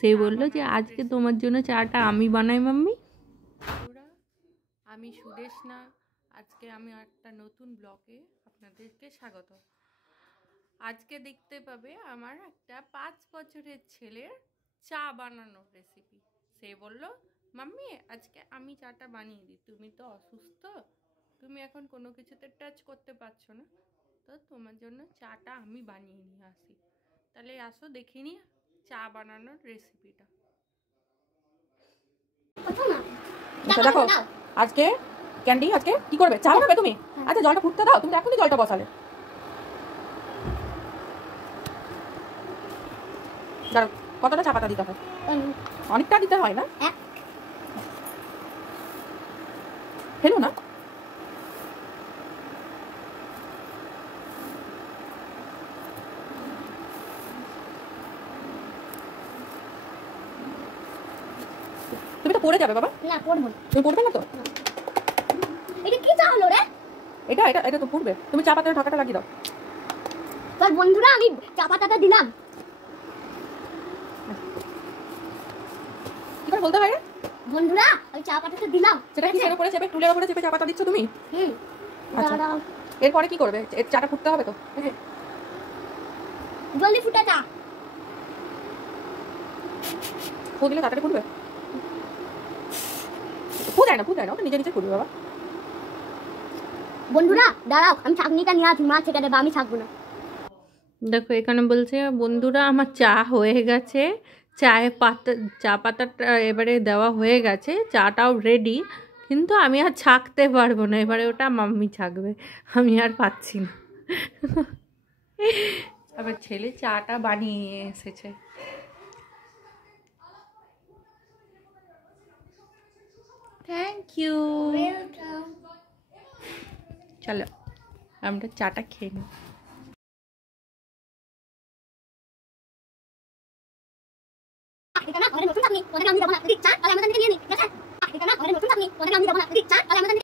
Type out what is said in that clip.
সে বলল যে আজকে তোমার জন্য চাটা আমি বানাই মাম্মি। আমি সুদেশনা, আজকে আমি একটা নতুন ব্লগে আপনাদেরকে স্বাগত। আজকে দেখতে পাবে আমার একটা 5 বছরের ছেলের চা বানানোর রেসিপি। সে বলল মাম্মি আজকে আমি চাটা বানিয়ে দিই, তুমি তো অসুস্থ, তুমি এখন কোনো কিছুতে টাচ করতে পারছো না, তো তোমার জন্য চাটা আমি বানিয়ে নিয়ে আসি। তাহলে আসো দেখে নিই চা বানানোর রেসিপিটা। দেখো আজকে ক্যান্ডি আজকে কি করবে, চা বানাবে তুমি? আচ্ছা জলটা ফুটতে দাও, তুমি তো এখনই জলটা বসালে। দাঁড়াও, কতটা চা পাতা দিতে হয়? অনেকটা দিতে হয় না? ফেলো না। তুমি তো পড়ে যাবে বাবা। না পড়বো না। তুমি পড়বে না তো? এটা কি চা হলো রে? এটা এটা এটা তো পড়বে। তুমি চা পাতার ঢাকাটা লাগিয়ে দাও। তোর বন্ধুরা আমি চা পাতাটা দিলাম। কি করে বলতে হয় রে? বন্ধুরা আমি চা পাতাটা দিলাম। সেটা কি সেটা করে চেপে টুলের উপরে চেপে চা পাতা দিচ্ছ তুমি? আচ্ছা দাঁড়াও, এরপরে কি করবে? চাটা ফুটতে হবে তো। জলদি ফুটা চা। ফু দিলে তাড়াতাড়ি ফুটবে। ফু যায় না, ওটা নিজে নিজে ফুটবে বাবা। বন্ধুরা দাঁড়াও, আমি ছাঁকনিটা নিয়ে আসি, মা ছেঁকে দেবে, আমি ছাঁকবো না। দেখো এখানে বলছে বন্ধুরা আমার চা হয়ে গেছে, চা পাতাটা এবারে দেওয়া হয়ে গেছে, চাটাও রেডি, কিন্তু আমি আর ছাঁকতে পারবো না, এবারে ওটা মাম্মি ছাঁকবে, আমি আর পাচ্ছি না। আবার ছেলে চাটা বানিয়ে নিয়ে এসেছে। Thank you. চলো আমরা চাটা খেয়ে নিই। এটা না ঘরে নতুন আপনি ওটাকে আমি দেবো না, ঠিক চা আর আমাদের নিয়ে নি, ঠিক আছে? এটা না ঘরে নতুন আপনি ওটাকে আমি দেবো না, ঠিক চা আর আমাদের